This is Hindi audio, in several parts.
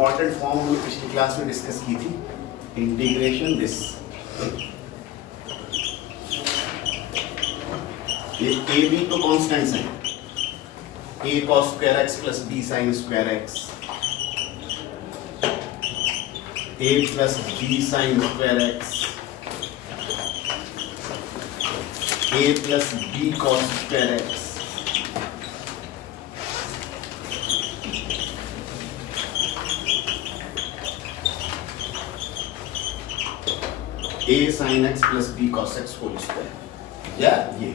इंपॉर्टेंट फॉर्म हमने पिछली क्लास में डिस्कस की थी, इंटीग्रेशन दिस, ये ए बी तो कॉन्स्टेंट्स हैं, A cos square x plus B sin square x, A plus B sin square x, A plus B cos square x, A sin x plus B cos x whole square, या ये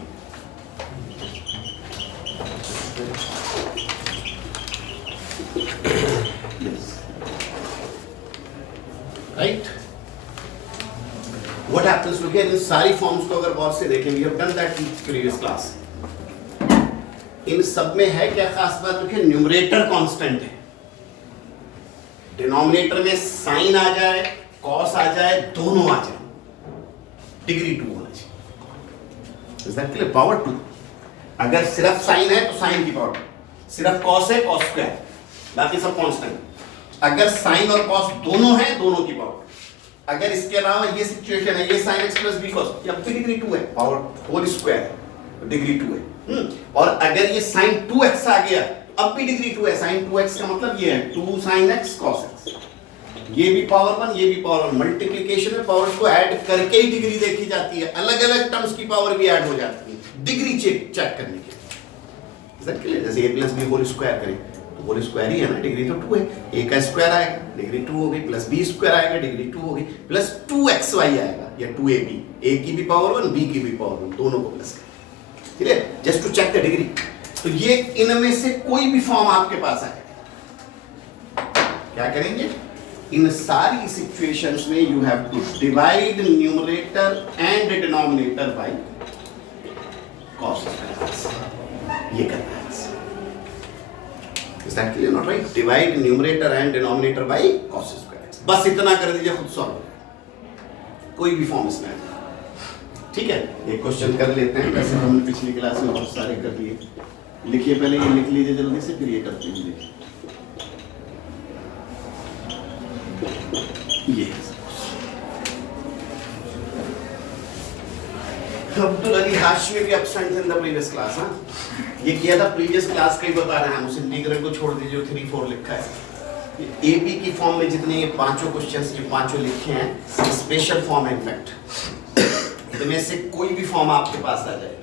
right. What happens, look here, इन सारी फॉर्म्स को अगर गौर से देखें, we have done that in previous class, इन सब में है क्या खास बात, लुक हियर, न्यूमरेटर कांस्टेंट है, डिनोमिनेटर में साइन आ जाए कॉस आ जाए दोनों आ जाए, डिग्री 2 होना चाहिए, इज दैट क्लियर, पावर 2। अगर सिर्फ साइन है तो साइन की पावर 2, सिर्फ कॉस है कॉस स्क्वायर, बाकी सब कांस्टेंट। अगर साइन और कॉस दोनों है, दोनों की पावर, अगर इसके अलावा ये सिचुएशन है, ये sine x plus B cos, ये अब भी डिग्री 2 है, पावर होल स्क्वायर है, डिग्री 2 है। और अगर ये साइन 2x आ गया अब भी डिग्री 2 है, साइन 2x का मतलब ये है 2 साइन एक्स कॉस एक्स, ये भी पावर 1 ये भी पावर 1, मल्टीप्लिकेशन में पावर्स को ऐड करके ही डिग्री देखी जाती है, अलग अलग टर्म्स की पावर भी ऐड हो जाती है डिग्री चेक करने के लिए। जैसे a plus b whole square करें तो होल स्क्वायर ही है ना, डिग्री तो 2 है, a का स्क्वायर आएगा डिग्री 2 हो गई, प्लस b स्क्वायर आएगा डिग्री 2 हो गई, प्लस 2xy आएगा या 2ab, a की भी पावर 1 b की भी पावर 1, दोनों को प्लस करें, ठीक है, just to check the degree. तो ये इनमें से कोई भी फॉर्म आपके पास आएगा, क्या करेंगे, इन सारी सिचुएशंस में you have to divide numerator and denominator by cos square x, ये करना है। Is that clear? Not right? Divide numerator and denominator by cos square x. बस इतना कर दीजिए, खुद सॉल्व, कोई भी फॉर्म इसमें, ठीक है। एक क्वेश्चन कर लेते हैं, वैसे हमने पिछली क्लास में बहुत सारे कर लिए, लिखिए पहले, ये लिख लीजिए जल्दी से, फिर ये करते हैं। ये अब्दुल अली हाशमी भी absent in the previous class, हाँ, ये किया था प्रीवियस क्लास का ही बता रहे हैं हम, उस इंटीग्रल को छोड़ दीजिए, 3 4 लिखा है। ए बी की फॉर्म में जितने ये पांचों क्वेश्चंस जो पांचों लिखे हैं, स्पेशल फॉर्म है इनफैक्ट, इनमें से कोई भी फॉर्म आपके पास आ जाए,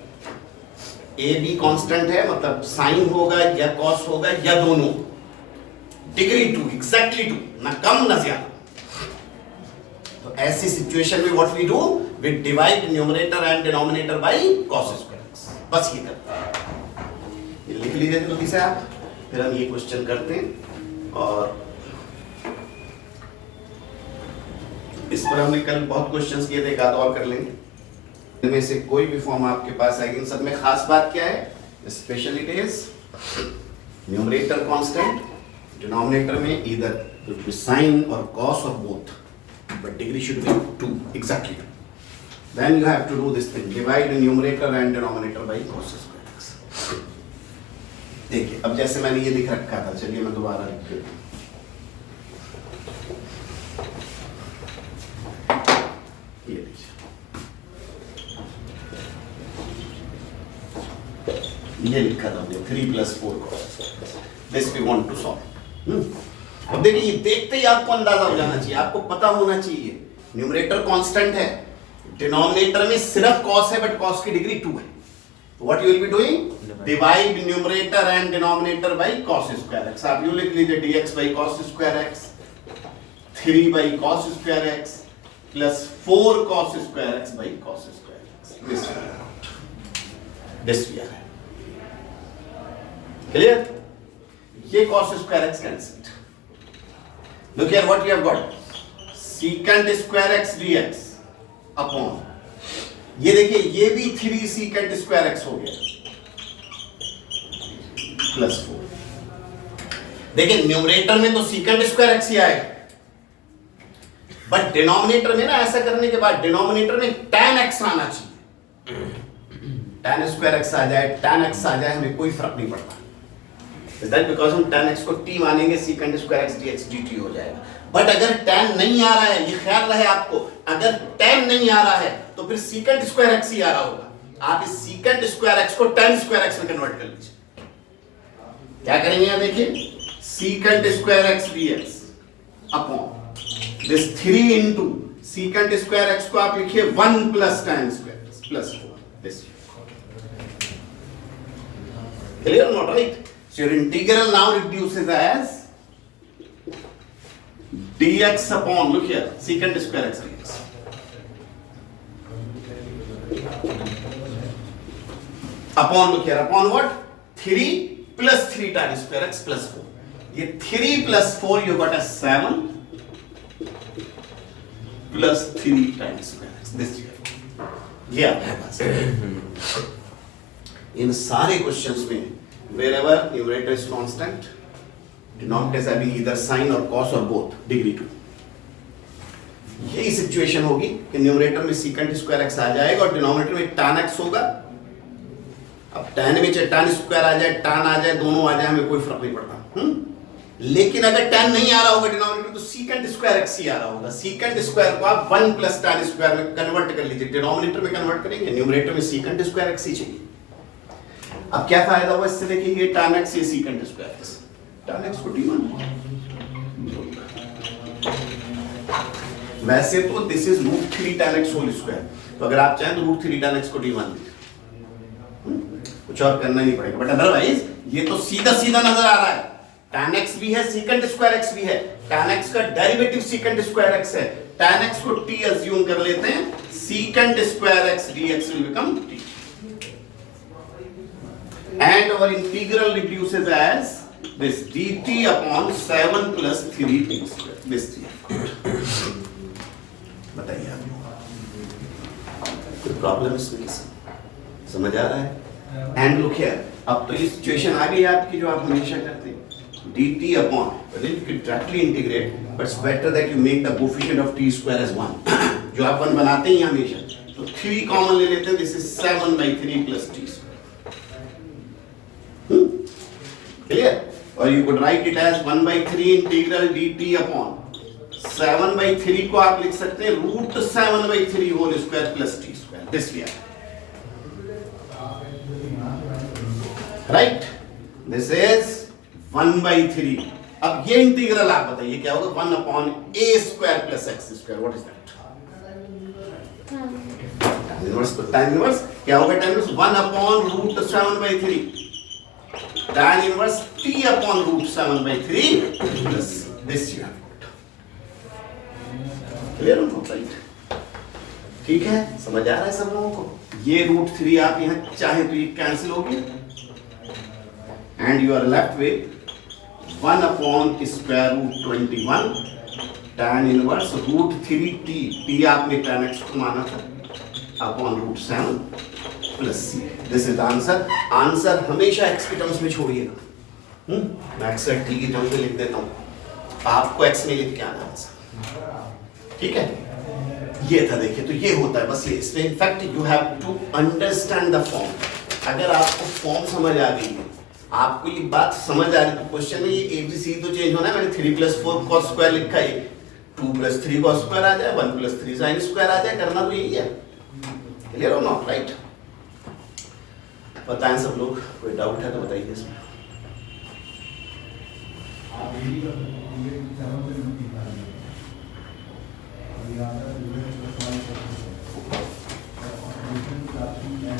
ए बी कांस्टेंट है, मतलब साइन होगा या कॉस होगा या दोनों, डिग्री 2 एग्जैक्टली 2, ना कम ना ज्यादा। तो ऐसी सिचुएशन में what we do, we divide numerator and denominator by cos square x, बस ये करते हैं। ये लिख लीजिए जल्दी से आप, फिर हम ये क्वेश्चन करते हैं। और इस पर हमने कल बहुत क्वेश्चंस किए थे, एक आध और कर लेंगे। इनमें से कोई भी फॉर्म आपके पास आएगी, इन सब में खास बात क्या है, special it is numerator constant, denominator में इधर साइन और कॉस और both, but degree should be 2 exactly. Then you have to do this thing, divide numerator and denominator by cos square x. देखिए अब जैसे मैंने ये लिख रखा था, चलिए मैं दोबारा लिख देता हूँ, ये लीजिए, ये लिखा था हमने 3 + 4 cos, this we want to solve। अब देखिए, ये देखते ही आपको अंदाजा हो जाना चाहिए, आपको पता होना चाहिए, न्यूमरेटर कांस्टेंट है, डिनोमिनेटर में सिर्फ कॉस है, बट कॉस की डिग्री 2 है। What you will be doing, divide numerator and denominator by cos square x। आप यू लिख लीजिए dx by cos square x, 3 by cos square x plus 4 cos square x by cos square x। This we are clear, ये cos square x cancel. Look here what you have got, secant square x dx upon, ये देखिए ये भी 3 secant square x हो गया प्लस 4। देखिए न्यूमरेटर में तो secant square x ही आएगा, बट डिनोमिनेटर में ना ऐसा करने के बाद डिनोमिनेटर में tan x आना चाहिए, tan स्क्वायर x आ जाए tan x आ जाए, हमें कोई फर्क नहीं पड़ता, इज दैट बिकॉज हम tan x को t मानेंगे, secant square x dx dt हो जाएगा। बट अगर tan नहीं आ रहा है, ये ख्याल रहे आपको, अगर tan नहीं आ रहा है तो फिर secant स्क्वायर x ही आ रहा होगा। आप इस secant स्क्वायर x को tan स्क्वायर x में कन्वर्ट कर लीजिए। क्या करेंगे यहाँ देखिए, secant square x dx upon this 3 into secant square x को आप लिखिए 1 plus tan square x plus 4 this. Clear or not, right? So your integral now reduces as dx upon, look here, secant square x dx. Upon, look here, upon what? 3 plus 3 tan square x plus 4. ये 3 plus 4 you got as 7 plus 3 tan square x. This here. ये आपके पास इन सारे क्वेश्चंस में wherever numerator is constant, denominator is having either sin or cos or both, degree 2. यही सिचुएशन होगी कि न्यूमरेटर में secant स्क्वायर x आ जाएगा और डिनोमिनेटर में tan x होगा। अब tan में चाहे tan स्क्वायर आ जाए, tan आ जाए, दोनों आ जाए, हमें कोई फर्क नहीं पड़ता। लेकिन अगर tan नहीं आ रहा होगा डिनोमिनेटर में तो secant स्क्वायर x ही आ रहा होगा। secant स्क्वायर को आप 1 प्लस tan स्क्वायर में कन्वर्ट कर लीजिए, डिनोमिनेटर में कन्वर्ट करेंगे, न्यूमरेटर में secant स्क्वायर x ही चाहिए। अब क्या फायदा हुआ इससे, देखिए ये tan x ये secant square x, tan x को t मान, वैसे तो this is √3 tan x whole square, तो अगर आप चाहें तो √3 tan x को t मान लीजिए, कुछ और करना नहीं पड़ेगा। बट अदरवाइज ये तो सीधा सीधा नजर आ रहा है, tan x भी है, secant स्क्वायर x भी है, tan x का डेरिवेटिव secant स्क्वायर x है, tan x को t अज्यूम कर लेते हैं, secant square x dx will become t. And our integral reduces as this dt upon 7 plus 3t square. This thing. बताइए आप, कोई प्रॉब्लम इसमें? समझ आ रहा है? एंड लुक हियर, अब तो ये सिचुएशन आ गई आपकी जो आप हमेशा करते हैं, dt upon, well you can directly integrate, but it's better that you make the coefficient of t square as 1. जो आप 1 बनाते हैं हमेशा, तो 3 कॉमन ले लेते हैं, this is 7 by 3 plus t square. Clear? Or you could write it as 1 by 3 integral dt upon 7 by 3 को आप लिख सकते हैं √7 by 3 whole square plus t square. This way. Right? This is 1 by 3. अब ये इंटीग्रल आप बताइए क्या होगा, 1 upon a square plus x square. What is that? Tan inverse. Tan inverse क्या होगा? Tan inverse 1 upon √7 by 3. Tan inverse t upon √7 by 3 plus this you have got. Clear or not, right? ठीक है, समझ आ रहा है सब लोगों को? ये √3 आप यहाँ चाहे तो ये कैंसिल होगी and you are left with 1 upon square root 21 tan inverse √3t, t आपने tan x को माना था, upon √7 plus c. This is answer. Answer हमेशा x के टर्म्स में छोड़िएगा. मैं अक्सर t के टर्म्स में लिख देता हूँ, आपको x में लिख के आना आंसर. ठीक है, ये था. देखिए तो ये होता है बस ये. इसमें in fact you have to understand the form. अगर आपको फॉर्म समझ आ गई है, आपको ये बात समझ आ रही, तो क्वेश्चन में ये एबीसी तो चेंज होना है. मैंने 3 + 4 cos स्क्वायर लिखा है, 2 + 3 cos स्क्वायर आ जाए, 1 + 3 sin स्क्वायर आ जाए. करना तो यही है. क्लियर हो नॉट, राइट? बताएं सब लोग, कोई डाउट है तो बताइए इसमें.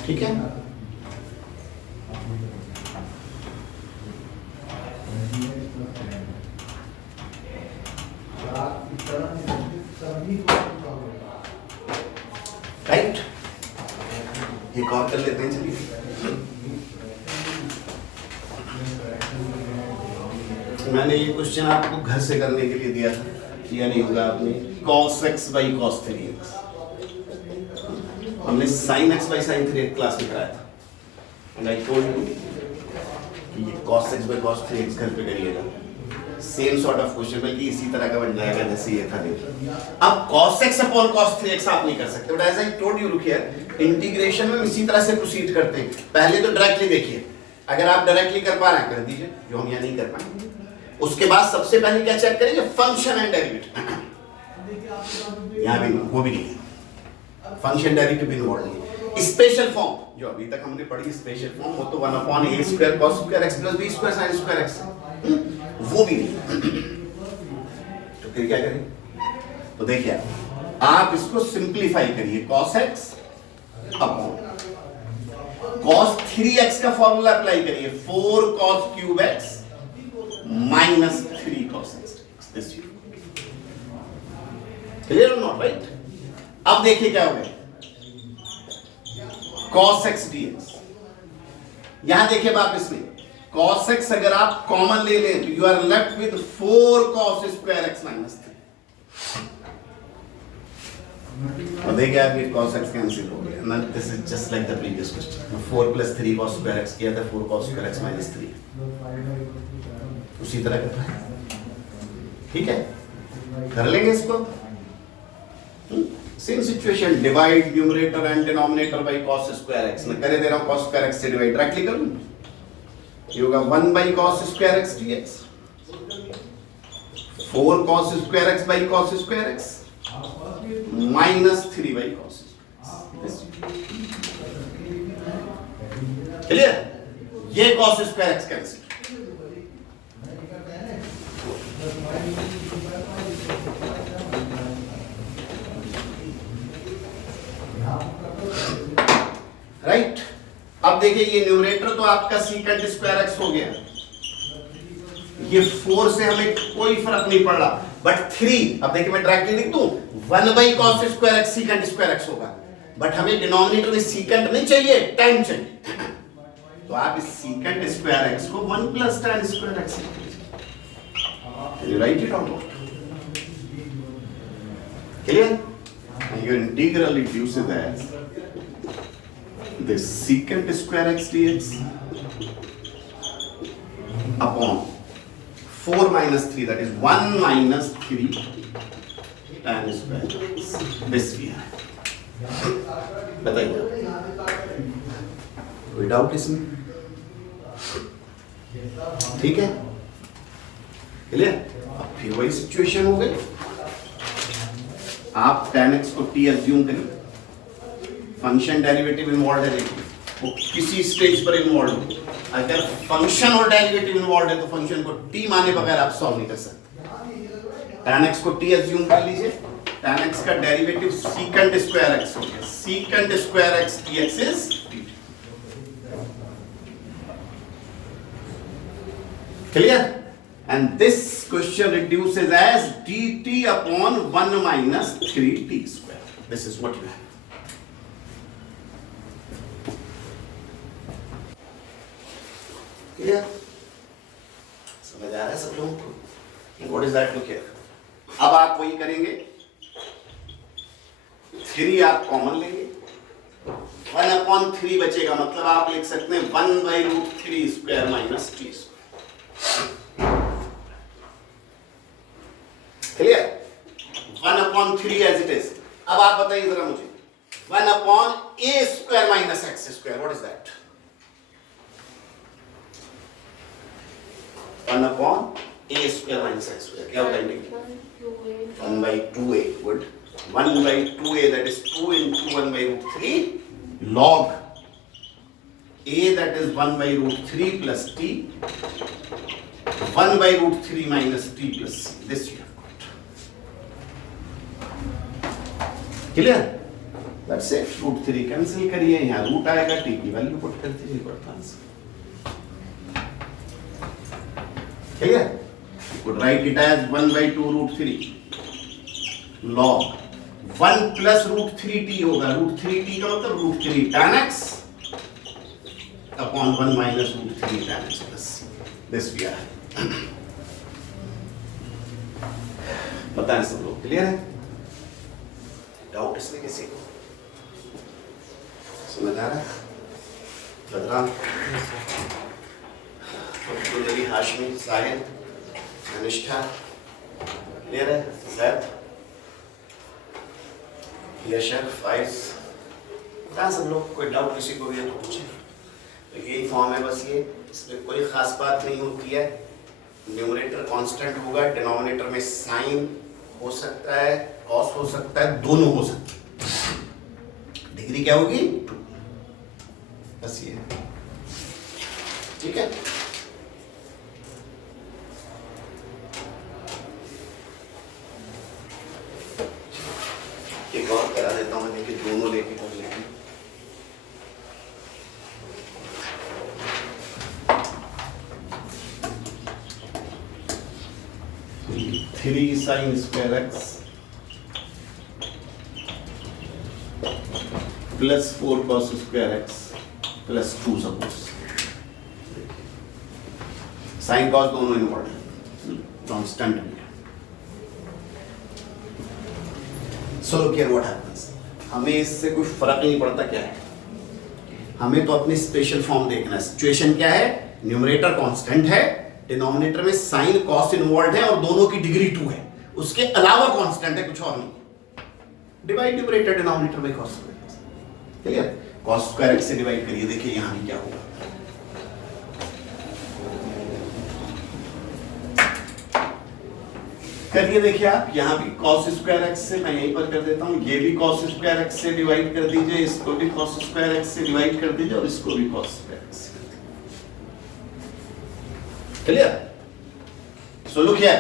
ठीक है, राइट. एक और कर लेते हैं. चलिए, मैंने ये क्वेश्चन आपको घर से करने के लिए दिया था, या नहीं होगा आपने? cos x by cos 3x. हमने sin x by sin 3x class में कराया था. एंड आई टोल्ड यू कि ये cos x by cos 3x घर पे करिएगा. सेम सॉर्ट ऑफ क्वेश्चन, बल्कि इसी तरह का बन जाएगा जैसे ये था. देखिए, अब cos x upon cos 3x आप नहीं कर सकते, but as I told you, look here, integration में इसी तरह से प्रोसीड करते हैं. पहले तो डायरेक्टली देखिए, अगर आप डायरेक्टली कर पा रहे हैं कर दीजिए, जो हम यहाँ नहीं कर पाएंगे। उसके बाद सबसे पहले क्या चेक करेंगे, फंक्शन एंड डेरिवेटिव। यहाँ भी वो भी नहीं है, फंक्शन डेरिवेटिव भी इन्वॉल्व नहीं है। स्पेशल फॉर्म जो अभी तक हमने पढ़ी, स्पेशल फॉर्म वो तो 1/a² cos² x + b² sin² x, वो भी नहीं। तो फिर क्या करें, तो देखिए आप इसको सिंप्लीफाई करिए, cos x upon cos 3x का फॉर्मूला अप्लाई करिए, 4 cos³ x minus 3 cos x। This clear और नॉट, राइट? अब देखिए क्या हो गया, cos x dx। यहां देखिए वापस में cos x अगर आप कॉमन ले लें तो you are left with 4 cos² x minus 3। और देखिए आप ये cos x कैंसिल हो गया ना, this is just like the previous question. 4 + 3 cos² x किया था, 4 cos² x minus 3 उसी तरह करना है, ठीक है? कर लेंगे इसको। Same situation, divide numerator and denominator bye cos² x। मैं करे दे रहा हूं cos² x से डिवाइड डायरेक्टली कर लूं, ये होगा 1/cos² x dx, 4 cos² x by cos² x minus 3/cos। Clear? ये cos² x कैंसिल। राइट? अब देखिए ये न्यूमरेटर तो आपका sec² x हो गया, ये 4 से हमें कोई फर्क नहीं पड़ रहा, बट 3, अब देखिए मैं डायरेक्टली लिख दूं 1/cos² x sec² x होगा, बट हमें डिनोमिनेटर में secant नहीं चाहिए, tan चाहिए। तो आप इस sec² x को 1 + tan² x right it out. Clear? Your integral reduces as this sec² x dx upon 4 minus 3, that is 1 minus 3 tan² x। this we have। बताइए कोई डाउट इसमें? ठीक है, क्लियर? अब फिर वही सिचुएशन हो गई, आप tan x को t अज्यूम करिए, फंक्शन डेरिवेटिव इन्वॉल्व है, देखिए वो किसी स्टेज पर इन्वॉल्व है। अगर फंक्शन और डेरिवेटिव इन्वॉल्व है तो फंक्शन को t माने बगैर आप सॉल्व नहीं कर सकते। tan x को t अज्यूम कर लीजिए, tan x का डेरिवेटिव secant² x हो गया, secant² x dx is dt। Clear? And this question reduces as dt upon 1 minus 3t²। This is what you have। Clear? समझ आ रहा है सब लोगों को? What is that? Look here। अब आप वही करेंगे, 3 आप कॉमन लेंगे, 1/3 बचेगा, मतलब आप लिख सकते हैं 1/√3² minus t²। Clear? 1/3 as it is. अब आप बताइए जरा मुझे, 1/a² minus x², what is that? 1/a² minus x², क्या होता है? 1/2a। Good. 1/2a, that is 2 into 1/√3 log a, that is 1/√3 plus t, 1/√3 minus t plus c। this you have got। Clear? That's it। √3 cancel करिए, यहाँ रूट आएगा, t की वैल्यू पुट कर दीजिए, clear? could write it as 1/2√3 log 1 plus √3t होगा, √3t का मतलब √3 tan x upon 1 minus √3 tan x plus this we are। बताएं सब लोग, क्लियर है? डाउट इसमें किसी को? समझ आ रहा है? बदरान, अब्दुल हाशमी, साहिल, अनिष्ठा, क्लियर है? जैद, यशर, फाइज, कहाँ सब लोग? कोई डाउट किसी को भी है तो पूछे। तो यही फॉर्म है बस ये। इसमें कोई खास बात नहीं होती है। न्यूमरेटर कांस्टेंट होगा, डिनोमिनेटर में साइन हो सकता है, कॉस हो सकता है, दोनों हो सकते हैं। डिग्री क्या होगी? 2। बस ये ठीक है। एक और करा देता हूं, देखिए दोनों लेके कर लेंगे। Three sign square x plus 4 cos square x plus 2 suppose. Sine cos दोनों इम्पोर्टेंट, कांस्टेंट भी है। सो लुक हियर व्हाट हैपेंस। हमें इससे कोई फर्क नहीं पड़ता क्या है, हमें तो अपनी स्पेशल फॉर्म देखना है। सिचुएशन क्या है? न्यूमरेटर कांस्टेंट है, डिनोमिनेटर में साइन कॉस इन्वॉल्व है और दोनों की डिग्री 2 है, उसके अलावा कांस्टेंट है, कुछ और नहीं। Divide numerator denominator by cos square. Clear? Cos square x से डिवाइड करिए, देखिए यहां भी क्या होगा। करिए, देखिए आप यहां भी cos स्क्वायर एक्स से, मैं यहीं पर कर देता हूं, ये भी cos स्क्वायर एक्स से डिवाइड कर दीजिए, इसको भी cos स्क्वायर एक्स से डिवाइड कर दीजिए और इसको भी cos स्क्वायर एक्स से कर दीजिए। क्लियर? सो लुक हियर,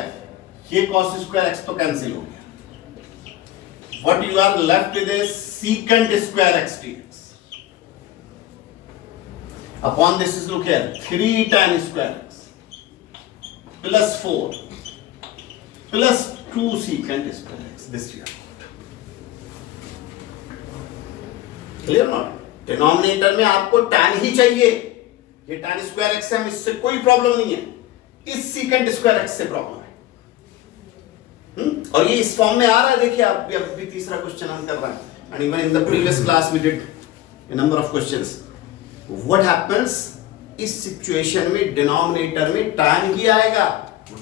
ये cos स्क्वायर एक्स तो कैंसिल हो गया। What you are left with is secant square x dx upon this is, look here, 3 tan square x plus 4 plus 2 secant square x, this you have. Clear not? Denominator में आपको tan ही चाहिए, ये tan स्क्वायर x है, इससे कोई प्रॉब्लम नहीं है, इस secant स्क्वायर x से प्रॉब्लम है। और ये इस फॉर्म में आ रहा है, देखिए आप भी, अभी तीसरा क्वेश्चन हम कर रहे हैं, and even in the previous class we did a number of questions. What happens? इस सिचुएशन में डिनोमिनेटर में tan ही आएगा,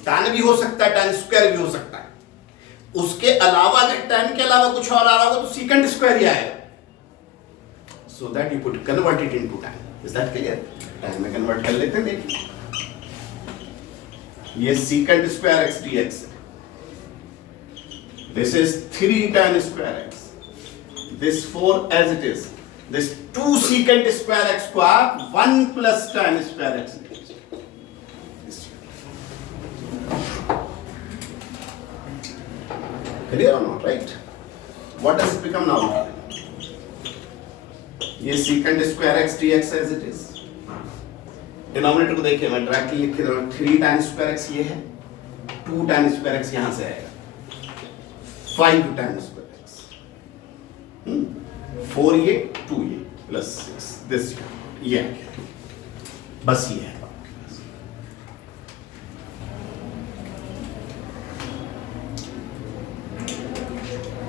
tan भी हो सकता है, tan स्क्वायर भी हो सकता है, उसके अलावा अगर tan के अलावा कुछ और आ रहा होगा तो secant स्क्वायर ही आएगा। So that you could convert it into tan. Is that clear? tan में कन्वर्ट कर लेते हैं, देखिए ये secant square x dx, this is 3 tan square x, this 4 as it is, this 2 secant square x को आप 1 plus tan स्क्वायर x लीजिए। Clear or not? Right? What does it become now? ये secant square x dx as it is. Denominator को देखिए, मैं डायरेक्टली लिख रहा हूं, 3 tan square x ये है, 2 tan square x यहां से आएगा, 5 tan square x, 4 ये, 2 ये, प्लस 6 दिस ये, बस ये है।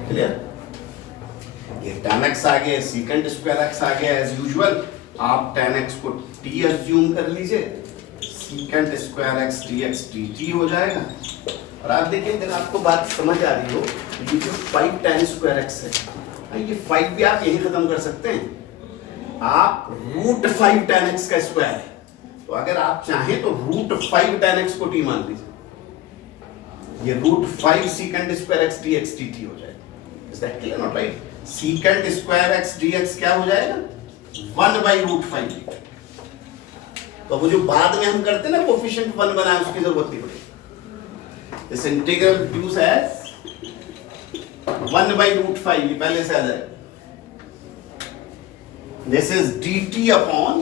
क्लियर? ये tan x आ गया, secant स्क्वायर x आ गया, एज यूजुअल आप tan x को t अज्यूम कर लीजिए, secant square x dx dt हो जाएगा। और आप देखिए, अगर आपको बात समझ आ रही हो, ये जो 5 tan स्क्वायर x है, ये 5 भी आप यही खत्म कर सकते हैं, आप √5 tan x का स्क्वायर है, तो अगर आप चाहें तो √5 tan x को t मान लीजिए, ये √5 secant square x dx dt हो जाएगा। Is that clear? Not right? Secant square x dx क्या हो जाएगा? 1/√5। तो वो जो बाद में हम करते हैं ना, कोफिशिएंट 1 बनाए, उसकी जरूरत नहीं पड़ेगी। This integral reduce as 1/√5, ये पहले से आ जाएगा। This is dt upon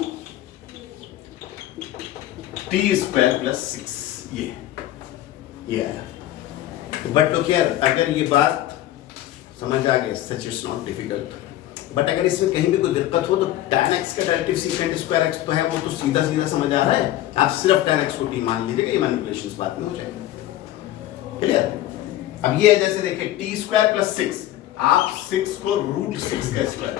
t square plus 6, ये आया। बट लुक हियर, अगर ये बात समझ आ गया, सच इट्स नॉट डिफिकल्ट, बट अगर इसमें कहीं भी कोई दिक्कत हो तो tan x का डायरेक्टिव secant स्क्वायर x तो है, वो तो सीधा सीधा समझ आ रहा है, आप सिर्फ tan x को t मान लीजिएगा, ये मैनिपुलेशंस बाद में हो जाएगा। क्लियर? अब ये है, जैसे देखिए t स्क्वायर प्लस 6, आप 6 को √6 का square,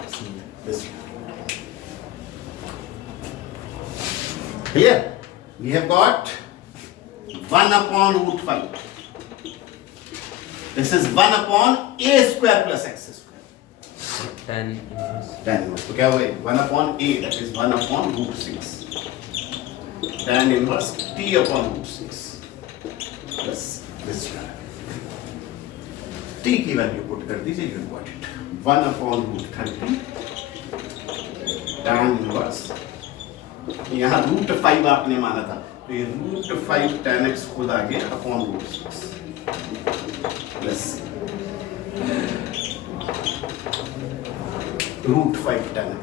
clear? We have got 1/√5, this is 1/a square plus x square, tan inverse, तो क्या होगा? 1/a, that is 1/√6, tan inverse t upon root 6 plus this t की वैल्यू पुट कर दीजिए, you got it 1 upon root 30 tan inverse, यहाँ रूट 5 आपने माना था तो ये रूट 5 tan x खुद आ गया upon root 6 plus root 5 tan x।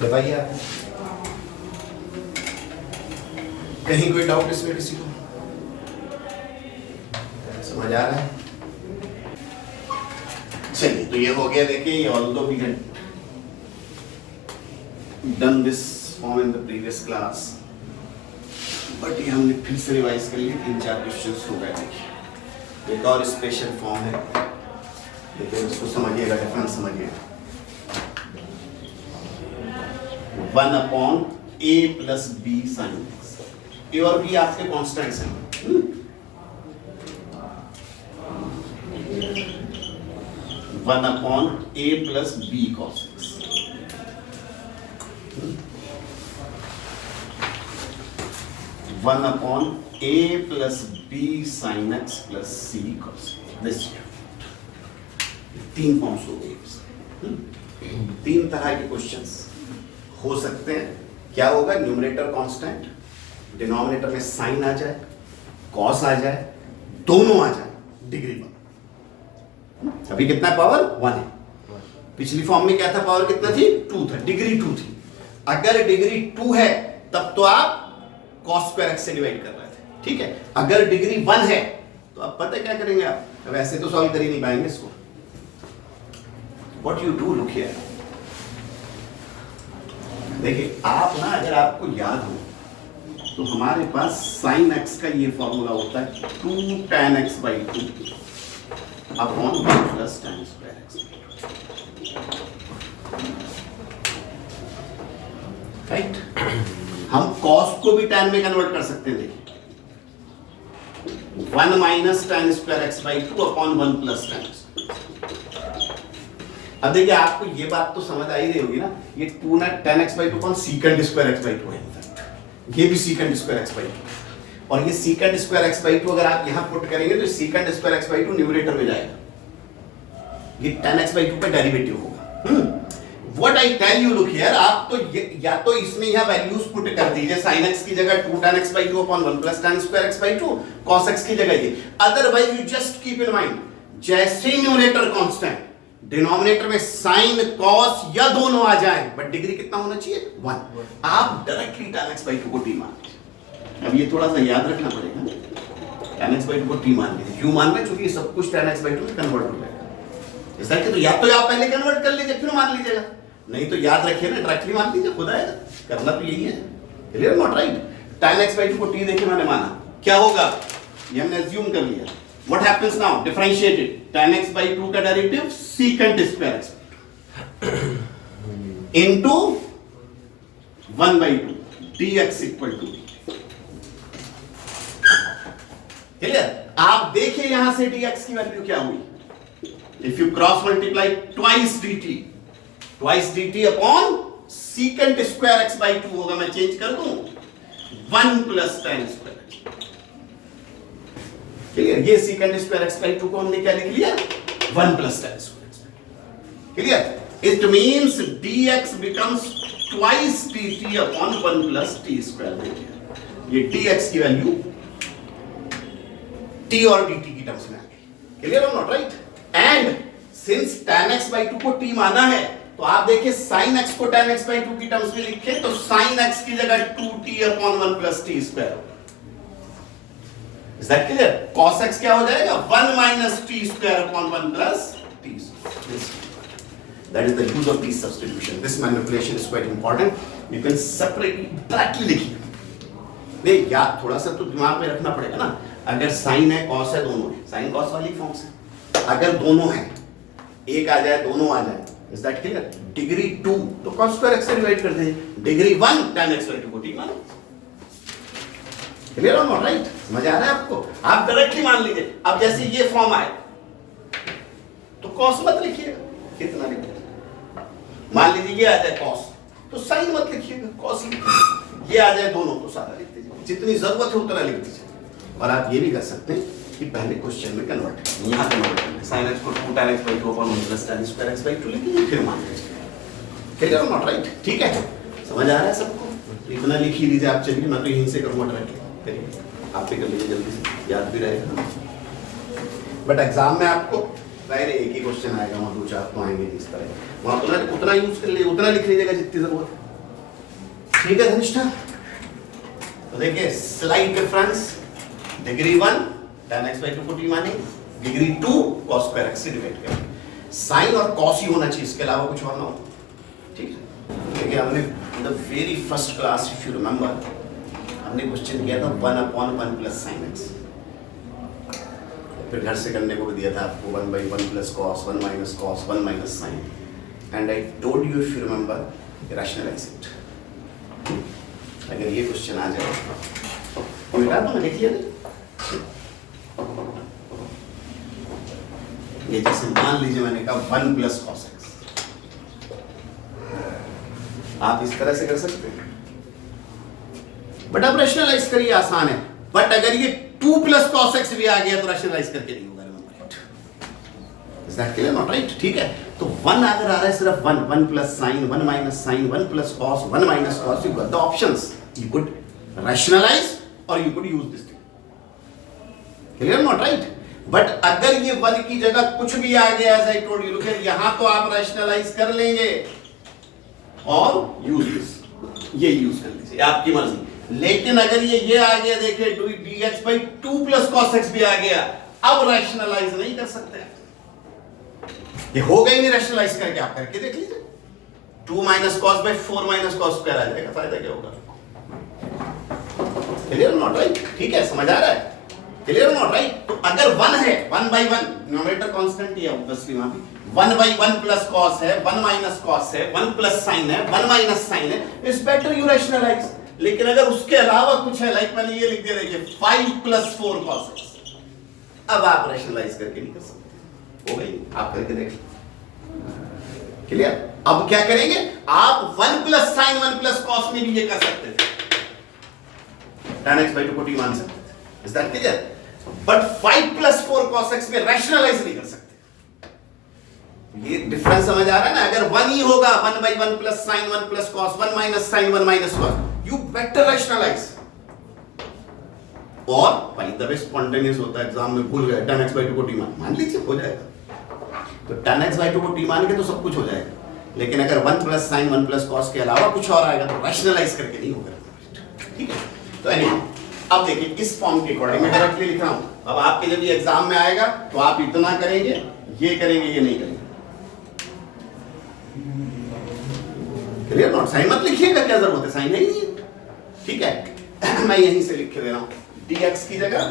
बताइए कहीं कोई डाउट इसमें किसी को? समझ आ रहा है? चलिए तो ये हो गया। देखिए although we had done this form in the previous class, but ये हमने फिर से रिवाइज कर लिया। 3-4 क्वेश्चंस हो गए। देखिए एक और स्पेशल फॉर्म है, लेकिन उसको समझिएगा, डिफरेंस समझिएगा। 1 upon a plus B sine x, a और बी आपके कॉन्स्टेंट्स हैं। 1 upon a plus B cos x, 1 upon a plus B sine x plus c cos this. 3 forms हो गए। 3 तरह के क्वेश्चंस हो सकते हैं। क्या होगा? न्यूमरेटर कांस्टेंट, डिनोमिनेटर में साइन आ जाए, कॉस आ जाए, दोनों आ जाए, डिग्री 1। अभी कितना पावर 1 है। पिछली फॉर्म में क्या था? पावर कितना थी? 2 था, डिग्री 2 थी। अगर डिग्री 2 है तब तो आप कॉस स्क्वायर एक्स से डिवाइड कर रहे थे, ठीक है। अगर डिग्री 1 है तो आप पता क्या करेंगे? आप वैसे तो सॉल्व कर ही नहीं पाएंगे इसको। What you do, look here. देखिए आप ना, अगर आपको याद हो तो हमारे पास साइन एक्स का ये फॉर्मूला होता है 2 tan x by 2 upon 1 plus tan square x, right. हम कॉस को भी tan में कन्वर्ट कर सकते हैं। देखिए 1 minus tan square x by 2 upon 1 plus tan। अब देखिए आपको ये बात तो समझ आ ही रही होगी ना, ये 2 ना tan x by 2 upon secant square x by 2 है। ये भी secant स्क्वायर x by 2, और ये secant स्क्वायर x by 2 अगर आप यहां पुट करेंगे तो secant square x by 2 numerator में जाएगा। ये tan x by 2 का डेरिवेटिव होगा। What I tell you, look here, आप तो या तो इसमें यहां वैल्यूज पुट कर दीजिए, sin x की जगह 2 tan x by 2 upon 1 plus tan square x by 2, cos x की जगह ये। Otherwise you just keep in mind, जैसे न्यूमरेटर कांस्टेंट, डिनोमिनेटर में साइन कॉस या दोनों आ जाए, बट डिग्री कितना होना चाहिए? 1। आप डायरेक्टली tan x by 2 को t मान लीजिए। अब ये थोड़ा सा याद रखना पड़ेगा, tan x by 2 को t मान लीजिए। क्यों मान रहे? क्योंकि सब कुछ tan x by 2 में कन्वर्ट हो जाएगा। इसलिए कि तो या तो आप पहले कन्वर्ट कर लीजिए फिर मान लीजिएगा, नहीं तो याद रखिए ना, डायरेक्टली मान लीजिए, खुद आएगा। करना तो यही है, clear not right. tan x by 2 को t देखिए मैंने माना, क्या होगा? ये हमने अज्यूम कर लिया। What happens now? Differentiate it. Tan x by 2 का derivative secant square x into 1 by 2 dx equal to clear. आप देखिए यहां से dx की वैल्यू क्या हुई। If you cross multiply twice dt upon secant square x by 2 होगा, मैं चेंज कर दूं 1 plus tan square। क्लियर। ये secant square x by 2 को हमने क्या लिख लिया? 1 plus tan square x। Clear. It means dx becomes twice dt upon 1 plus t square। देखिए ये dx की वैल्यू t और dt की टर्म्स में आ गई। क्लियर और not right. And since tan x by 2 को t माना है तो आप देखिए sin x को tan x by 2 की टर्म्स में लिखे तो sin x की जगह 2t upon 1 plus t square। Is that clear? Cos x क्या हो जाएगा? 1 minus t square upon 1 plus t square। That is the use of this substitution. This manipulation is quite important. You can separate directly लिखिए। नहीं याद थोड़ा सा तो दिमाग में रखना पड़ेगा ना। अगर sin है cos है, दोनों है, sin cos वाली फॉर्म से। अगर दोनों है, एक आ जाए दोनों आ जाए, is that clear? डिग्री 2 तो cos स्क्वायर x से डिवाइड कर दें, डिग्री 1 tan x by 2 को t मानो। क्लियर और नॉट राइट। समझ आ रहा है आपको? आप डायरेक्टली मान लीजिए। अब जैसे ये फॉर्म आए तो कॉस मत लिखिएगा, कितना लिखिए। मान लीजिए ये आ जाए कॉस तो साइन मत लिखिएगा, कॉस लिखिए। ये आ जाए दोनों तो सारा लिख दीजिए, जितनी जरूरत है उतना लिख दीजिए। और आप ये भी कर सकते हैं कि पहले क्वेश्चन में कन्वर्ट करना, यहाँ कन्वर्ट करना, sin x को 2 tan x by 2 upon 1 plus tan square x by 2 लिखिए, फिर मान लीजिए। क्लियर और नॉट राइट? ठीक है, समझ आ रहा है सबको? इतना लिख ही लीजिए आप। चलिए मैं तो यहीं से करूँगा, ट्राई करिए, आप भी कर लीजिए जल्दी से, याद भी रहेगा। बट एग्जाम में आपको जाहिर एक ही क्वेश्चन आएगा, वहाँ 2-4 तो आएंगे इस तरह, वहाँ तो उतना यूज कर लीजिए, उतना लिख लीजिएगा जितनी जरूरत है। ठीक है धनिष्ठा, तो देखिए slide difference, degree 1 tan x by 2 को t माने, डिग्री 2 cos square x से डिवाइड करें। साइन और cos ही होना चाहिए, इसके अलावा कुछ और ना हो। ठीक है, देखिए हमने the very first class if you remember हमने क्वेश्चन किया था 1 upon 1 plus sin x, फिर घर से करने को भी दिया था आपको 1 by 1 plus cos 1 minus cos 1 minus sin, and I told you if you remember rationalize it। अगर ये क्वेश्चन आ जाए तो बेटा तो लिख लिया, ये जैसे मान लीजिए मैंने कहा 1 plus cos x, आप इस तरह से कर सकते हैं, बट अब रैशनलाइज करिए, आसान है। बट अगर ये 2 plus cos x भी आ गया तो रैशनलाइज करके नहीं होगा, is that clear? Not right? ठीक है, तो 1 अगर आ रहा है सिर्फ 1 plus sin 1 minus sin 1 plus cos 1 minus cos, you got the options, you could rationalize or you could use this thing। Clear? Not right? But अगर ये 1 की जगह कुछ भी आ गया, as I told you, look here, यहां तो आप रैशनलाइज कर लेंगे और यूज दिस, ये यूज कर लीजिए, आपकी मर्जी। लेकिन अगर ये आ गया, देखिए dx by 2 plus cos x भी आ गया, अब रैशनलाइज नहीं कर सकते, ये होगा ही नहीं रैशनलाइज करके, आप करके देख लीजिए। 2 minus cos by 4 minus cos square आ जाएगा, फायदा क्या होगा? क्लियर? Not right? ठीक है, समझ आ रहा है? क्लियर? Not right? तो अगर 1 है, 1 by 1 न्यूमरेटर कांस्टेंट ही है ऑब्वियसली, वहां पे 1 by 1 plus cos है, 1 minus cos है, 1 plus sin है, 1 minus sin है, इट्स बेटर यू रैशनलाइज। लेकिन अगर उसके अलावा कुछ है, लाइक मैंने ये लिख दिया, देखिए 5 plus 4 cos x, अब आप रैशनलाइज करके नहीं कर सकते, हो गई, आप करके देख। क्लियर? अब क्या करेंगे आप? 1 plus sin 1 plus cos में भी ये कर सकते थे, tan x by 2 को t मान सकते थे, is that clear? But 5 plus 4 cos x में रैशनलाइज नहीं कर सकते। ये डिफरेंस समझ आ रहा है ना? अगर 1 ही होगा, 1 by 1 plus sin 1 plus cos 1 minus sin 1 minus cos, you better rationalize। और भाई द वे स्पॉन्टेनियस होता है, एग्जाम में भूल गए tan x by 2 को t मान लीजिए, हो जाएगा। तो tan x by 2 को t मान के तो सब कुछ हो जाएगा, लेकिन अगर 1 plus sin 1 plus cos के अलावा कुछ और आएगा तो रैशनलाइज करके नहीं होगा। ठीक है, तो एनीवे अब देखिए इस फॉर्म के अकॉर्डिंग मैं डायरेक्टली लिख रहा हूं। अब आपके जब ये एग्जाम में आएगा तो आप इतना करेंगे, ये करेंगे, ये नहीं करेंगे। क्लियर? नॉट? साइन मत लिखिएगा, क्या जरूरत है, साइन है ही नहीं। ठीक है, मैं यहीं से लिख के दे रहा हूं, dx की जगह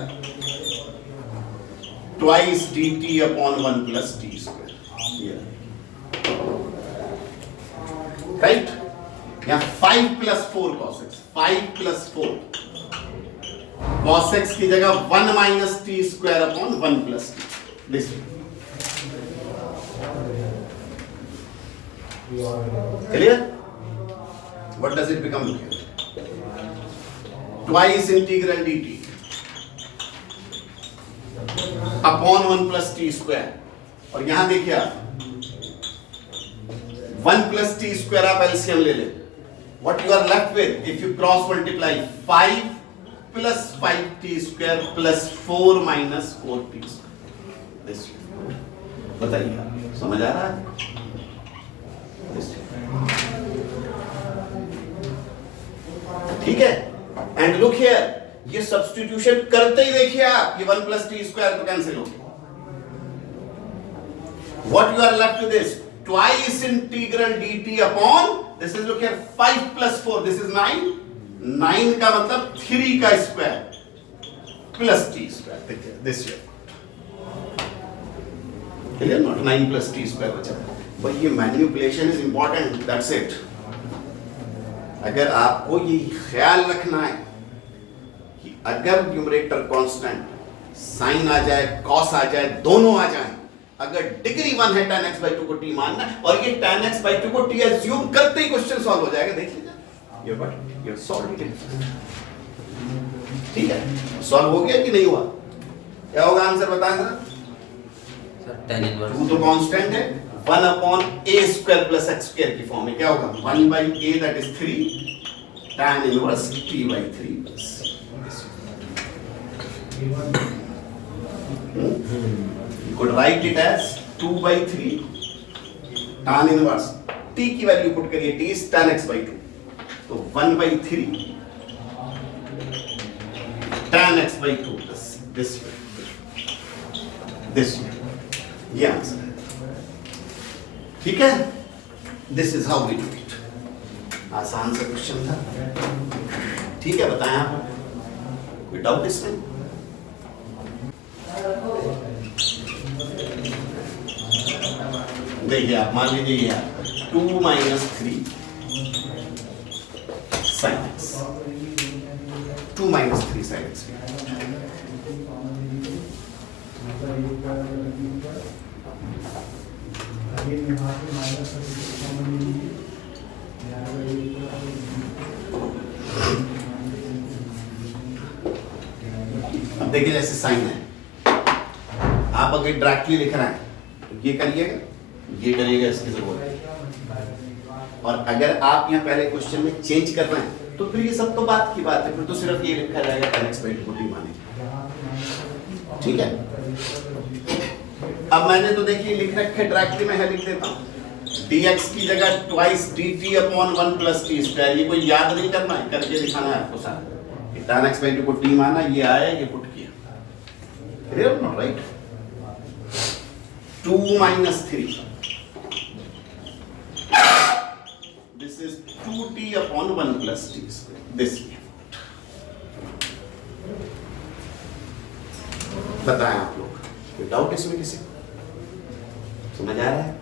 twice dt upon 1 plus t square, right? यहाँ 5 plus 4 cos x, 5 plus 4 cos x की जगह 1 minus t square upon 1 plus t, this clear? What does it become here? Twice integral dt upon 1 plus t square, और यहां देखिए आप 1 plus t square आप एलसीएम ले ले, what you are left with if you cross multiply 5 plus 5t square plus 4 minus 4t square, this बताइए, समझ आ रहा है? ठीक है, एंड लुक हियर, ये सब्स्टिट्यूशन करते ही देखिए आप, ये 1 plus t square तो कैंसिल हो गया। What you are left with is twice integral dt upon, this is look here 5 plus 4, this is 9, 9 का मतलब 3 का स्क्वायर प्लस t स्क्वायर, देखिए this here, clear? not 9 plus t square बचा। but ये manipulation is important, that's it. अगर आपको ये ख्याल रखना है कि अगर न्यूमरेटर कांस्टेंट साइन आ जाए, कॉस आ जाए, दोनों आ जाए, अगर डिग्री 1 है tan x by 2 को t मानना, और ये tan x by 2 को t एज्यूम करते ही क्वेश्चन सॉल्व हो जाएगा। देख लीजिए, यू हैव सॉल्व्ड इट। ठीक है, सॉल्व हो गया कि नहीं हुआ? क्या होगा आंसर बताएं जरा। tan इनवर्स टू तो कांस्टेंट है, 1/a² + x² की फॉर्म में क्या होगा? 1/a that is 3 tan inverse t/3 plus you could write it as 2/3 tan inverse t की वैल्यू पुट करिए, t is tan x/2 तो 1/3 tan x/2 प्लस this ये आंसर है। ठीक है, this is how we do it. आसान सा क्वेश्चन था। ठीक है, बताएं आप, कोई डाउट इसमें? देखिए आप मान लीजिए ये 2 - 3 sin x, 2 - 3 sin x। अब देखिए जैसे साइन है, आप अगर डायरेक्टली लिख रहे हैं तो ये करिएगा, ये करिएगा, इसकी जरूरत है। और अगर आप यहाँ पहले क्वेश्चन में चेंज कर रहे हैं तो फिर ये सब तो बात की बात है, फिर तो सिर्फ ये लिखा जाएगा tan x/2 को t माने। ठीक है, अब मैंने तो देखिए लिख रखे डायरेक्टली, मैं लिख देता हूँ dx की जगह twice dt/1 + t²। ये कोई याद नहीं करना है, करके दिखाना है आपको सारा। tan x/2 को t माना, ये आया, ये पुट किया, clear not right? 2 - 3 this is 2t/1 + t², this बताएं आप लोग, कोई डाउट इसमें किसी को? समझ आ रहा है?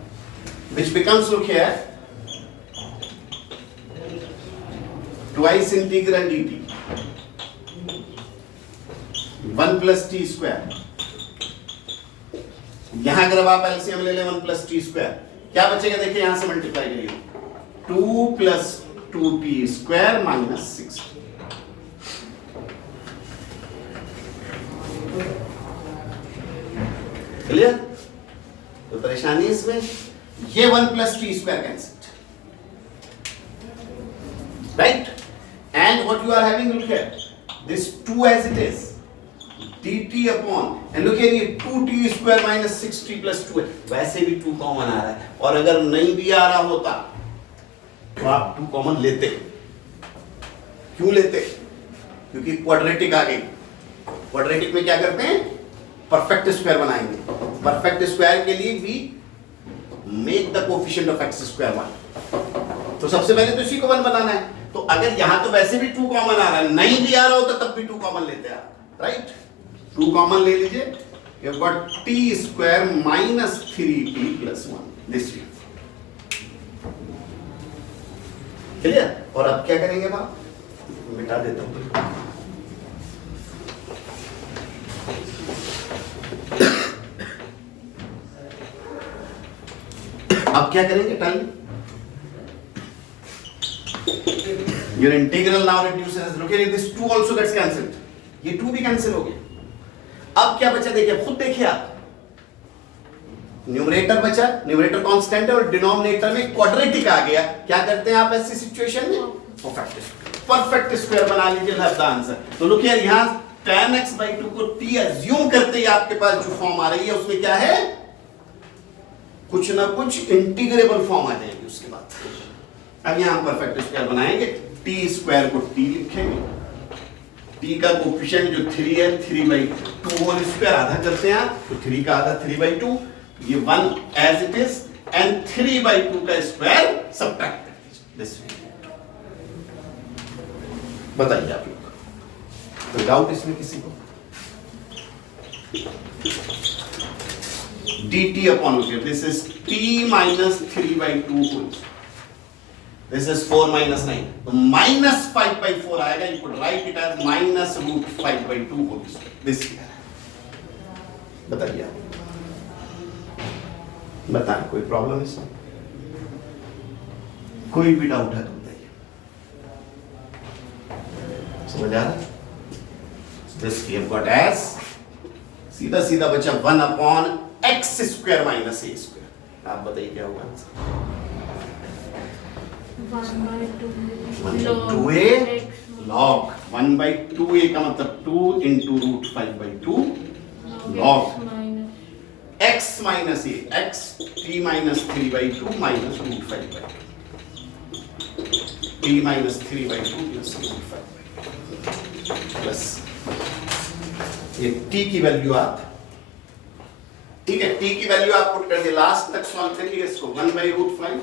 which becomes, look here, twice integral dt 1 + t²। यहां अगर अब आप एलसीएम ले लें 1 + t², क्या बचेगा? देखिए यहां से मल्टीप्लाई करिए, 2 + 2t² - 6। क्लियर? तो परेशानी इसमें, ये 1 + t² cancel, right? And what you are having, look here, this 2 as it is dt upon, and look here, ये 2t² - 6t + 2 है, वैसे भी 2 कॉमन आ रहा है, और अगर नहीं भी आ रहा होता तो आप 2 कॉमन लेते। क्यों लेते? क्योंकि क्वाड्रेटिक आ गई। क्वाड्रेटिक में क्या करते हैं? परफेक्ट स्क्वायर बनाएंगे। परफेक्ट स्क्वायर के लिए भी make the coefficient of x² 1। तो सबसे पहले तो इसी को 1 बनाना है। तो अगर यहां तो वैसे भी 2 कॉमन आ रहा है, नहीं भी आ रहा होता तब भी 2 कॉमन लेते हैं, राइट? 2 कॉमन ले लीजिए, you have got t² - 3t + 1, this way. Clear? और अब क्या करेंगे बाप? मिटा देता हूं। अब क्या करेंगे? Time your integral now reduces, look here, this 2 also gets cancelled, ये 2 भी कैंसिल हो गया। अब क्या बचा? देखिए, खुद देखिए आप, न्यूमरेटर बचा, न्यूमरेटर कांस्टेंट है और डिनोमिनेटर में क्वाड्रेटिक आ गया। क्या करते हैं आप ऐसी सिचुएशन में? परफेक्ट स्क्वायर बना लीजिए, हैव द आंसर। तो लुक हियर, यहां tan x/2 को t अज्यूम करते ही आपके पास जो फॉर्म आ रही है उसमें क्या है? कुछ ना कुछ इंटीग्रेबल फॉर्म आ जाएगी उसके बाद। अब यहां परफेक्ट स्क्वायर बनाएंगे, t² को t लिखेंगे, t का कोफिशिएंट जो 3 है, 3/2 होल स्क्वायर आधा करते हैं आप, तो 3 का आधा 3/2, ये 1 as it is, एंड 3/2 का स्क्वायर सब्ट्रैक्ट कर दीजिए, दिस वे। बताइए आप लोग, तो डाउट इसमें किसी को? dt upon this is t minus 3/2 whole. This is 4 minus 9. तो minus 5/4 आएगा. You could write it as minus root 5/2 whole square. This here. बताइए आप. बताएं कोई प्रॉब्लम है इसमें? कोई भी डाउट है तो बताइए. समझ आ रहा है? This we have got as सीधा सीधा बचा 1/x² माइनस a²। आप बताइए क्या होगा आंसर? 1/2a log 1/2a का मतलब 2 into √5/2 log x minus a x t minus 3/2 minus √5/2 t minus 3/2 plus √5/2 plus ये t की वैल्यू आप, ठीक है, t की वैल्यू आप पुट कर दिए, लास्ट तक सॉल्व करिए इसको 1/√5।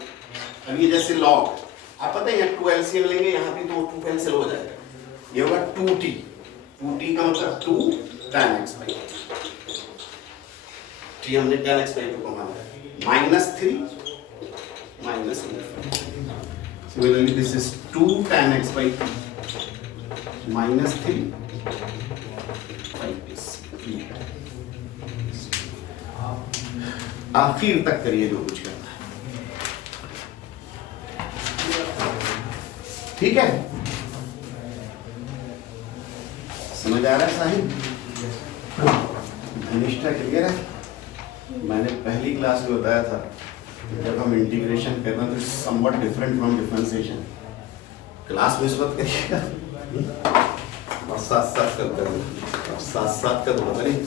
अब ये जैसे log आप पता है यहाँ 2 एलसीएम लेंगे, यहाँ भी तो 2 कैंसिल हो जाएगा, ये होगा 2t का मतलब 2 tan x/2 t हमने tan x/2 को माना -3 minus √5। Similarly this is 2 tan x/2 -3 5 is 3। आखिर तक करिए जो कुछ करना है, ठीक है? समझ आ रहा है साहिब? अनिष्ठा क्लियर है? मैंने पहली क्लास में बताया था जब हम इंटीग्रेशन कर रहे हैं तो somewhat different from differentiation. Class में इस वक्त करिएगा और साथ साथ करते रहना, और साथ साथ का तो पता नहीं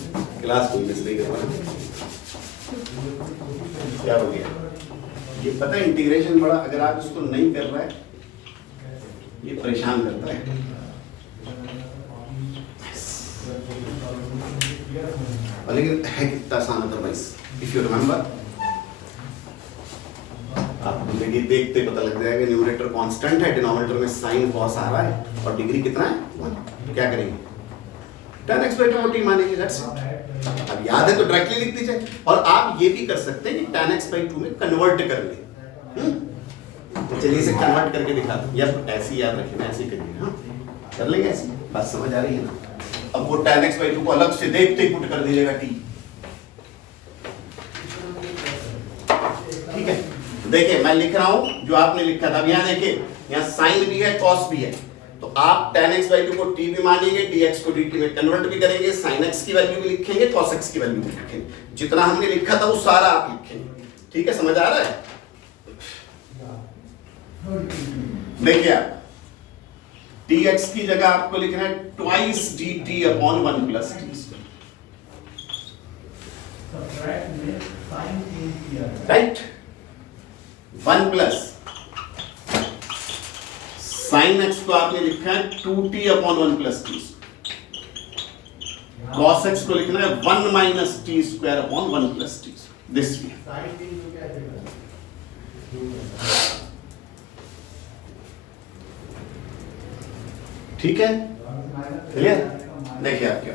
क्लास कोई मिस नहीं कर पाना। क्या हो गया? ये पता है इंटीग्रेशन बड़ा, अगर आप इसको नहीं कर रहे हैं ये परेशान करता है। लेकिन है कितना आसान अदरवाइज इफ यू रिमेंबर, आपको देखिए देखते पता लग जाएगा न्यूमरेटर कांस्टेंट है, डिनोमिनेटर में साइन कॉस आ रहा है और डिग्री कितना है 1। क्या करेंगे? tan x/2 को t मानेंगे, दैट्स इट। अब याद है तो डायरेक्टली लिख दीजिए, और आप ये भी कर सकते हैं कि tan x/2 में कन्वर्ट कर ले। तो चलिए इसे कन्वर्ट करके दिखा दो, या ऐसे याद रखिए ना, ऐसे करिए। हाँ कर लेंगे, ऐसे बात समझ आ रही है ना? अब वो tan x/2 को अलग से देखते ही पुट कर दीजिएगा t, ठीक है? देखिए मैं लिख रहा हूं जो आपने लिखा था। अब यहाँ देखिए, यहाँ साइन भी है कॉस भी है, तो आप tan x/2 को t भी मानेंगे, dx को dt में कन्वर्ट भी करेंगे, sin x की वैल्यू भी लिखेंगे, cos x की वैल्यू भी लिखेंगे। जितना हमने लिखा था वो सारा आप लिखेंगे, ठीक है? समझ आ रहा है? देखिए आप dx की जगह आपको लिखना है twice dt upon 1 plus t², right? 1 plus sign x को आपने लिखा है 2t upon 1 plus t², cos x को लिखना है 1 minus t² upon 1 plus t²। This way, ठीक है? क्लियर? देखिए आप क्या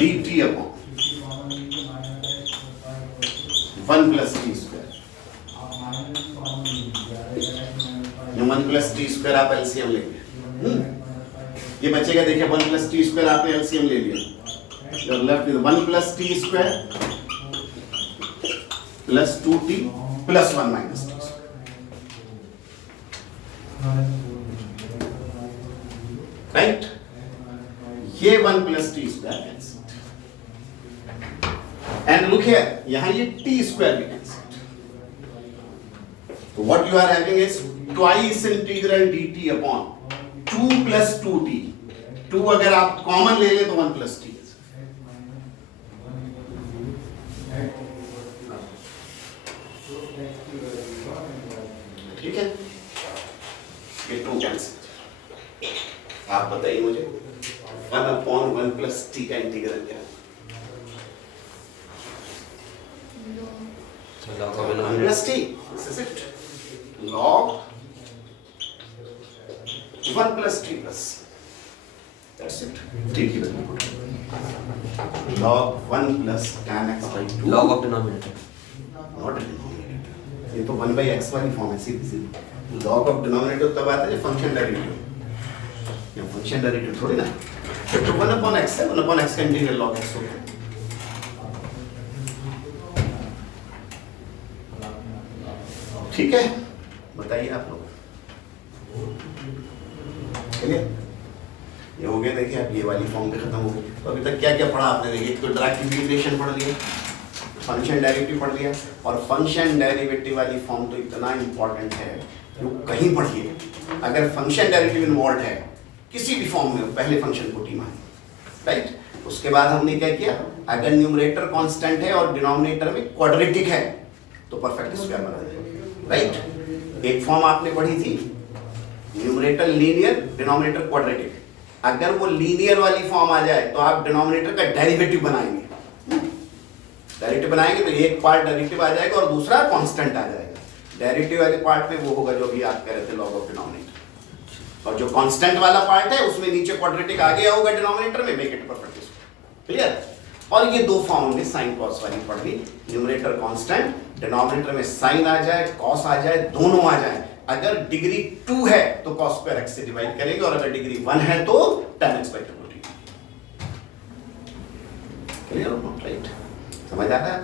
dt upon 1 plus t², 1 plus t² आप एलसीएम लेंगे, ये बचेगा। देखिए 1 plus t² आपने एलसीएम ले लिया, your left is 1 plus t² plus 2t plus 1 minus t², right? ये 1 plus t² cancel, and look here, यहां ये t² भी कैंसिल। तो what you are having is twice integral dt upon 2 plus 2t। 2 अगर आप कॉमन ले लें तो 1 plus t, ठीक है? ये 2 कैंसिल। आप बताइए मुझे 1 upon 1 plus t का इंटीग्रल क्या है? log of 1 plus t, this is it, log 1 plus t plus, that's it, t की value log 1 plus tan x/2, log of denominator, not denominator, ये तो 1/x वाली फॉर्म है सीधी सीधी। log of denominator तब आता है जब फंक्शन डेरिवेटिव, ये फंक्शन डेरिवेटिव थोड़ी ना, तो 1 upon x है, 1 upon x का इंटीग्रल log x होता है। ठीक है? बताइए आप लोग। क्लियर? ये हो गया। देखिए अब ये वाली फॉर्म भी खत्म हो गई। तो अभी तक क्या क्या पढ़ा आपने? देखिए तो डायरेक्ट इंटीग्रेशन पढ़ लिया, फंक्शन डेरिवेटिव पढ़ लिया, और फंक्शन डेरिवेटिव वाली फॉर्म तो इतना इंपॉर्टेंट है कि वो कहीं पढ़िए, अगर फंक्शन डेरिवेटिव इन्वॉल्व है किसी भी फॉर्म में, पहले फंक्शन को टी माने, राइट? उसके बाद हमने क्या किया, अगर न्यूमरेटर कांस्टेंट है और डिनोमिनेटर में क्वाड्रेटिक है तो परफेक्ट स्क्वायर बना देगा, राइट? एक फॉर्म आपने पढ़ी थी, न्यूमरेटर लीनियर, डिनोमिनेटर क्वाड्रेटिक। अगर वो लीनियर वाली फॉर्म आ जाए तो आप डिनोमिनेटर का डेरिवेटिव बनाएंगे। डेरिवेटिव बनाएंगे तो एक पार्ट डेरिवेटिव आ जाएगा और दूसरा कांस्टेंट आ जाएगा। डेरिवेटिव वाले पार्ट में वो होगा जो भी आप कह रहे थे, लॉग ऑफ डिनोमिनेटर, और जो कांस्टेंट वाला पार्ट है उसमें नीचे क्वाड्रेटिक आ गया होगा डिनोमिनेटर में, make it perfect square. Clear? और ये दो फॉर्म हमने साइन कॉस वाली पढ़ ली। न्यूमरेटर कांस्टेंट, डिनोमिनेटर में साइन आ जाए, कॉस आ जाए, दोनों आ जाए। अगर डिग्री 2 है तो cos स्क्वायर x से डिवाइड करेंगे, और अगर डिग्री 1 है तो tan x by 2 को ठीक। क्लियर और नॉट? राइट? समझ आ रहा है?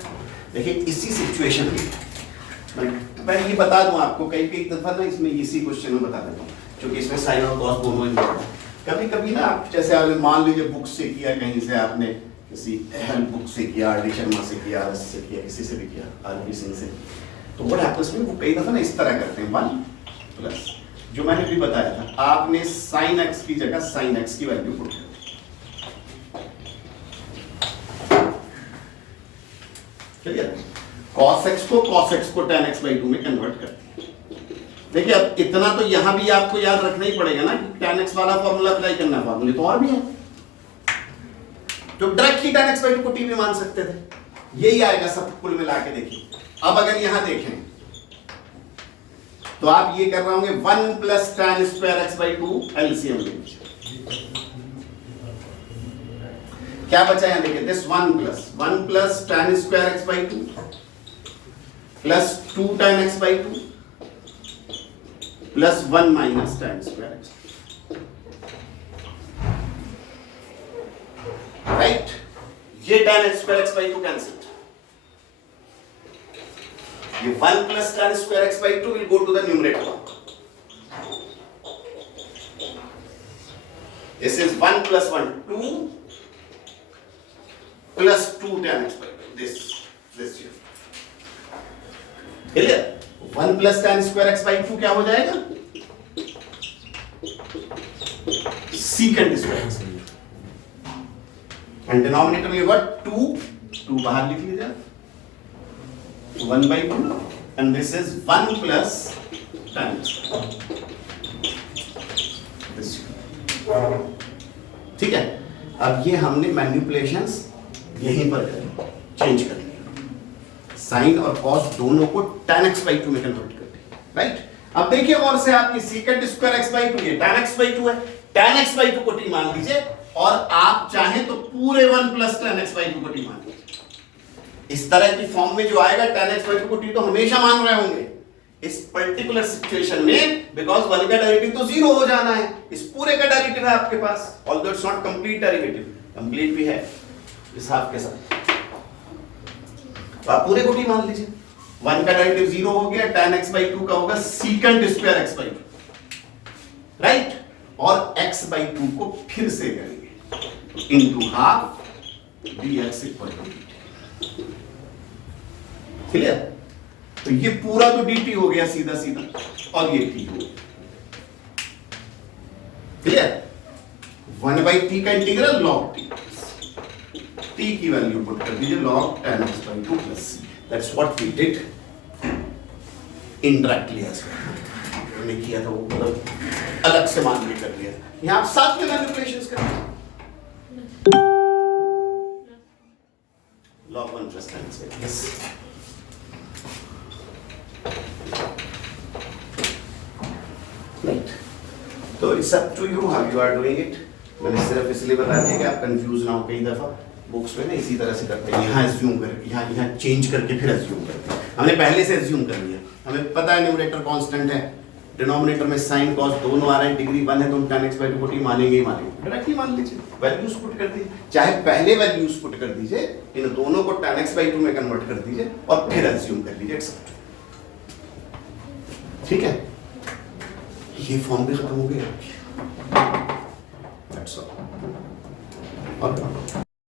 देखिए इसी सिचुएशन में मैं ये बता दूं आपको, कई दफा ना इसमें इसी क्वेश्चन में बता देता हूँ, क्योंकि इसमें साइन और कॉस दोनों इन्वॉल्व है। कभी कभी ना आप जैसे आपने मान लीजिए बुक से किया, कहीं से आपने किसी हेल्प बुक से किया, आर डी शर्मा से किया, RS से किया, किसी से भी किया, RP सिंह से, तो व्हाट हैपेंस में वो कई दफा ना इस तरह करते हैं, 1 प्लस जो मैंने भी बताया था, आपने साइन x की जगह साइन x की वैल्यू पुट कर दी। क्लियर? cos x को tan x by 2 में कन्वर्ट कर दिया। देखिए अब इतना तो यहां भी आपको याद रखना ही पड़ेगा ना कि tan x वाला फॉर्मूला अप्लाई करना है। फॉर्मूले तो और भी है, तो direct he tan x by 2 को t भी मान सकते थे। यही आएगा सब कुल मिला के। देखिए अब अगर यहां देखें तो आप ये कर रहे होंगे 1 plus tan square x by 2 LCM ले लीजिए। क्या बचा यहां? देखिए this 1 plus tan square x by 2 plus 2 tan x by 2 plus 1 minus tan square x, right? ये tan square x by 2 cancel, ये 1 plus tan square x by 2 will go to the numerator. This is 1 plus 1, 2 plus 2 tan x by 2. This here. Clear? 1 plus tan square x by 2 क्या हो जाएगा? Secant square x by 2. And denominator you got 2 बाहर लिख लीजिए, 1 by 2, and this is 1 plus tan this। ठीक है? अब ये हमने मैनिपुलेशंस यहीं पर करी, चेंज कर लिया, साइन और कॉस दोनों को tan x by 2 में कन्वर्ट कर दिया, राइट? अब देखिए और से आपकी सीकेंट स्क्वायर x by 2 ये tan x by 2 है, tan x by 2 को t मान लीजिए, और आप चाहें तो पूरे 1 plus tan x by 2 को t मान लीजिए। इस तरह की फॉर्म में जो आएगा tan x by 2 को t तो हमेशा मान रहे होंगे। इस पर्टिकुलर सिचुएशन में बिकॉज 1 का डेरिवेटिव तो 0 हो जाना है, इस पूरे का डेरिवेटिव है आपके पास, although it's not complete derivative, complete भी है इस हाफ के साथ, तो आप पूरे को t मान लीजिए। 1 का डेरिवेटिव 0 हो गया, tan x by 2 का होगा secant square x by 2, right? और x by 2 को फिर से करेंगे into half dx equal to dt। Clear? तो ये पूरा तो dt हो गया सीधा सीधा, और ये t हो गया। क्लियर? 1 by t का इंटीग्रल log t की वैल्यू पुट कर दीजिए log tan x by 2 plus c। That's what we did indirectly as well. हमने किया था वो मतलब अलग से मान के कर लिया, यहां आप साथ में मैनिपुलेशंस करें। log 1 plus tan x by 2 yes। Right. तो it's up to you how you are doing it. मैंने सिर्फ इसलिए बता दिया कि आप कंफ्यूज ना हो। कई दफा बुक्स में ना इसी तरह से करते हैं, यहाँ एज्यूम कर, यहाँ चेंज करके फिर एज्यूम करते हैं। हमने पहले से एज्यूम कर लिया, हमें पता है न्यूमरेटर कांस्टेंट है, डिनोमिनेटर में साइन कॉस दोनों आ रहे हैं, डिग्री 1 है तो हम tan x by 2 को t मानेंगे ही मानेंगे। डायरेक्टली मान लीजिए, वैल्यूज पुट कर दीजिए, चाहे पहले वैल्यूज पुट कर दीजिए, इन दोनों को tan x by 2 में कन्वर्ट कर दीजिए और फिर एज्यूम कर लीजिए। ठीक है? ये फॉर्म भी खत्म हो गया। और